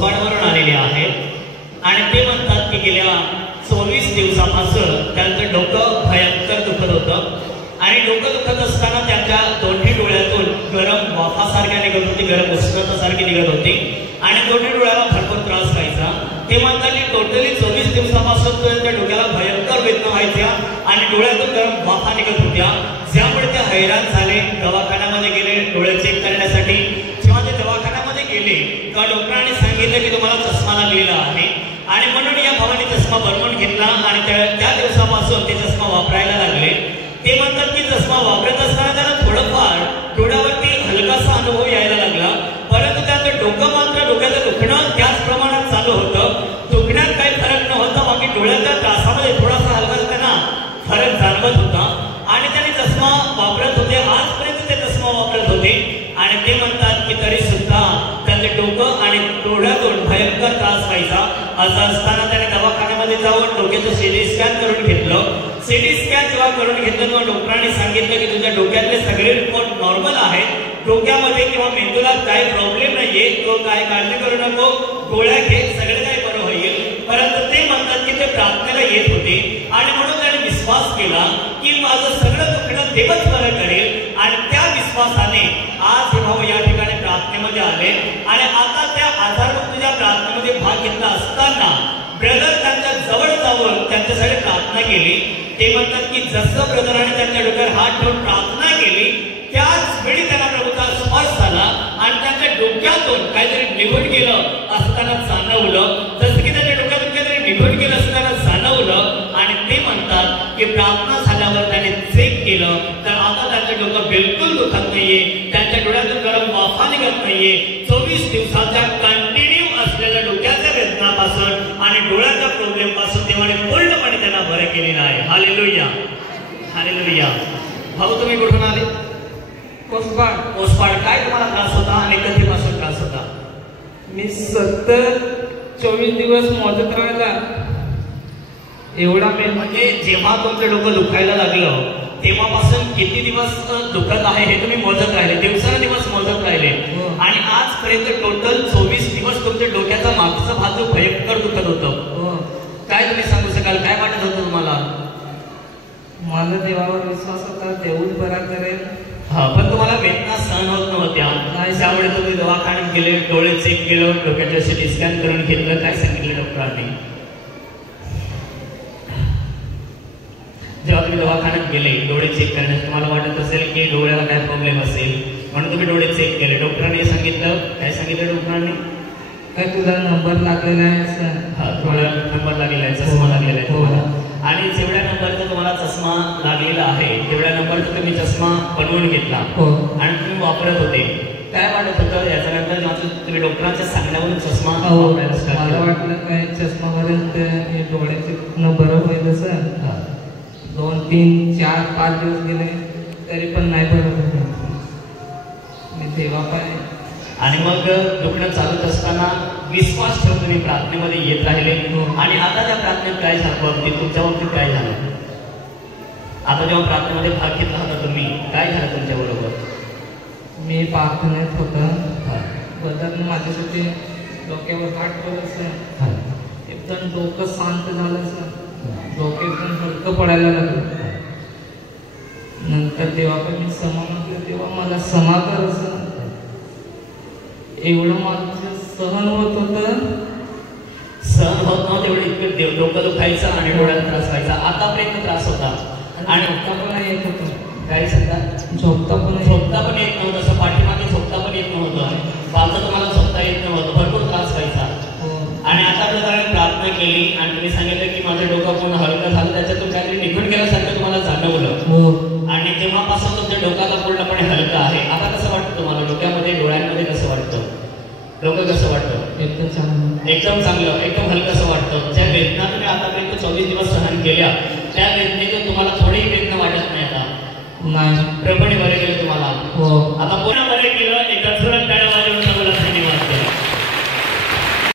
ओसवाडवरून आलेले आहेत आणि ते म्हणतात की गेल्या 24 दिवसापासून त्यांचं डोकं भयंकर दुखत होतं आणि डोकं दुखत असताना त्यांच्या दोन्ही डोळ्यातून गरम वाफासारख्या निघत होती, गरम उष्णतासारखी निघत होती आणि दोन्ही डोळ्याला भरपूर त्रास व्हायचा। ते म्हणतात की टोटली 24 दिवसापासून त्यांच्या डोक्याला भयंकर वेदना व्हायच्या आणि डोळ्यातून गरम वाफा निघत होत्या, ज्यामुळे ते हैराण झाले। दवाखान्यामध्ये गेले डोळे चेक करण्यासाठी। जेव्हा ते दवाखान्यामध्ये गेले तेव्हा डॉक्टरांनी सांगितलं की तुम्हाला चष्मा लागलेला आहे आणि म्हणून या भावाने चष्मा बनवून घेतला आणि त्या दिवसापासून ते चष्मा वापरायला लागले। ते म्हणतात की चष्मा वापरत असताना त्यांना थोडंफार डोळ्यावरती हलकासा अनुभव यायला लागला, परंतु त्यांचं डोकं मात्र डोक्याचं दुखणं त्याच प्रमाणात चालू होतं। दुखण्यात काही फरक नव्हता, बाकी डोळ्याच्या त्रासामध्ये थोडासा हलका त्यांना फरक जाणवत होता आणि त्यांनी चष्मा वापरत होते। आजपर्यंत ते चष्मा वापरत होते आणि ते म्हणतात की तरी सुद्धा त्यांचे डोकं आणि डोळ्यातून भयंकर त्रास व्हायचा। असं असताना त्याने दवाखान्यामध्ये जाऊन डोक्याचं सीटी स्कॅन करून घेतलं। सीटी स्कॅन जेव्हा करून घेतलं तेव्हा डॉक्टरांनी सांगितलं की तुमच्या डोक्यातले सगळे रिपोर्ट नॉर्मल आहेत, डोक्यामध्ये किंवा मेंदूला काही प्रॉब्लेम नाहीये, तो काय काळजी करू नको, गोळ्या घे, सगळे काही बरं होईल। परंतु ते म्हणतात की ते प्रार्थनेला येत होते आणि म्हणून त्याने विश्वास केला की माझं सगळं दुखणं देवच बरं करेल आणि त्या विश्वासाने आज हे भाऊ या ठिकाणी प्रार्थनेमध्ये आले आणि आता त्या आजारमुक्तीच्या प्रार्थनेमध्ये भाग घेतला असताना ब्रदर त्यांच्या जवळ जाऊन त्यांच्यासाठी प्रार्थना केली। ते म्हणतात की जसं ब्रदराने त्यांच्या डोक्यावर हात ठेवून प्रार्थना केली त्याच वेळी त्यांना प्रभूचा स्पर्श झाला आणि त्यांच्या डोक्यातून काहीतरी निघून गेलं असताना जाणवलं, जसं की त्यांच्या डोक्यातून काहीतरी निघून गेलं असताना जाणवलं आणि ते म्हणतात की प्रार्थना झाल्यावर त्याने चेक केलं तर आता त्यांचं डोकं बिलकुल दुखत नाहीये, त्यांच्या डोळ्यातून गरम वाफा निघत नाहीये। 24 दिवसाच्या कंटिन्यू असलेल्या डोक्याच्या वेदनापासून आणि डोळ्याच्या प्रॉब्लेम पासून देवाने पूर्णपणे त्यांना बरं केलेलं आहे। Hallelujah, hallelujah. भाऊ तुम्ही कुठून आले? ओसवाड। काय तुम्हाला त्रास होता आणि कधीपासून त्रास होता? मी 24 दिवस मोजत राहिला एवढा म्हणजे जेव्हा तुमचं डोकं दुखायला लागलं तेव्हापासून किती दिवस दुखत आहे हे तुम्ही मोजत राहिले, दिवसानुदिवस मोजत राहिले आणि आजपर्यंत टोटल 24 दिवस तुमच्या डोक्याचा मागचा भाग भयंकर दुखत होतं। काय तुम्ही सांगू शकाल, काय वाटत होतं तुम्हाला? मला देवावर विश्वास होता, देऊच बरा करेल। पण तुम्हाला वेदना सहन होत नव्हत्या, त्यामुळे तुम्ही दवाखान्यात गेले, डोळे चेक केलं, डोक्याचं सीटी स्कॅन करून घेतलं, काय सांगितलं डॉक्टरांनी? जेव्हा तुम्ही दवाखान्यात गेले डोळे चेक करण्यास तुम्हाला वाटत असेल की डोळ्याला काय प्रॉब्लेम असेल म्हणून तुम्ही डोळे चेक केले, डॉक्टरांनी सांगितलं, काय सांगितलं डॉक्टरांनी? काय तुझा नंबर लागलेला आहे? थोडा नंबर लागलेला आहे, चष्मा लागलेला आहे तुम्हाला आणि जेवढ्या नंबरचा तुम्हाला चष्मा लागलेला आहे तेवढ्या नंबरचा तुम्ही चष्मा बनवून घेतला आणि तुम्ही वापरत होते। काय वाटत होतं याच्यानंतर तुम्ही डॉक्टरांच्या सांगण्यावरून चष्मा वापरायला स्टार्ट केला? मला वाटलं काय चष्मापर्यंत हे डोळ्याचे बरं होईल सर। 2, 3, 4, 5 दिवस गेले तरी पण नाही बरं होत मी तेव्हा काय। आणि मग दुखणं चालत असताना विश्वास ठेवून तुम्ही प्रार्थनेमध्ये येत राहिले आणि आता त्या प्रार्थनेत काय झालं बाबतीत तुमच्या बाबतीत काय झालं? आता जेव्हा प्रार्थनेमध्ये भाग घेतला होता तुम्ही, काय झालं तुमच्या बरोबर? मी प्रार्थनेत होता, बदलने माझ्यासाठी डोक्यावर हात ठेवलं सर, एकदम डोकं शांत झालं सर, डोके एकदम हलकं पडायला लागलं। नंतर तेव्हा पण मी क्षमा मागलं, तेव्हा मला क्षमा कर सर। एवढं माझं सहन होत होतं, सहन होत नव्हतं एवढं, इतकं डोकं दुखायचं आणि डोळ्यात त्रास व्हायचा, आतापर्यंत त्रास होता आणि झोपता पण येत होतं, काय सांगता? झोपता पण येत नव्हतं, असं पाठीमागे झोपता पण येत नव्हतं, बाजूला तुम्हाला झोपता येत नव्हतं, भरपूर त्रास व्हायचा आणि आता जर प्रार्थना केली आणि तुम्ही सांगितलं की माझं डोकं पूर्ण हलकं झालं, त्याच्यातून काहीतरी निघून गेल्यासारखं तुम्हाला जाणवलं आणि तेव्हापासून तुमच्या डोक्याला पूर्णपणे हलकं आहे। आता कसं वाटतं तुम्हाला? डोक्यामध्ये डोळ्यांमध्ये कसं वाटतं? डोकं कसं वाटतं? एकदम चांगलं, एकदम चांगलं, एकदम हलकंसं वाटतं। ज्या वेदना तुम्ही आतापर्यंत 24 दिवस सहन केल्या त्या वेदनेतून तुम्हाला थोडीही वेदना वाटत नाही आता? नाही, प्रभूने बरे केलं तुम्हाला। हो, आता पुन्हा बरे केलं,